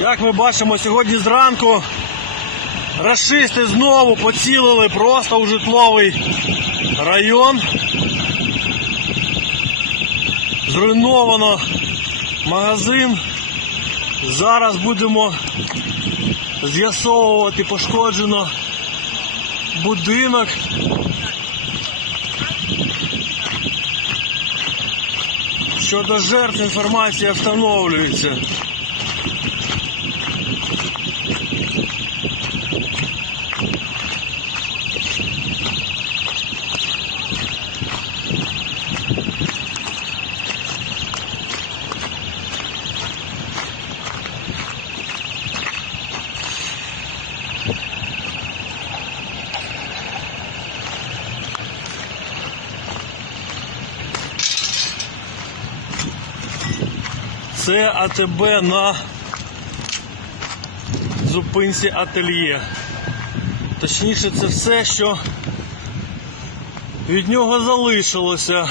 Як ми бачимо, сьогодні зранку расисти знову поцілили просто у житловий район. Зруйновано магазин. Зараз будемо з'ясовувати пошкоджено будинок. Щодо жертв інформація встановлюється. Це АТБ на зупинці ательє. Точніше, це все, що від нього залишилося.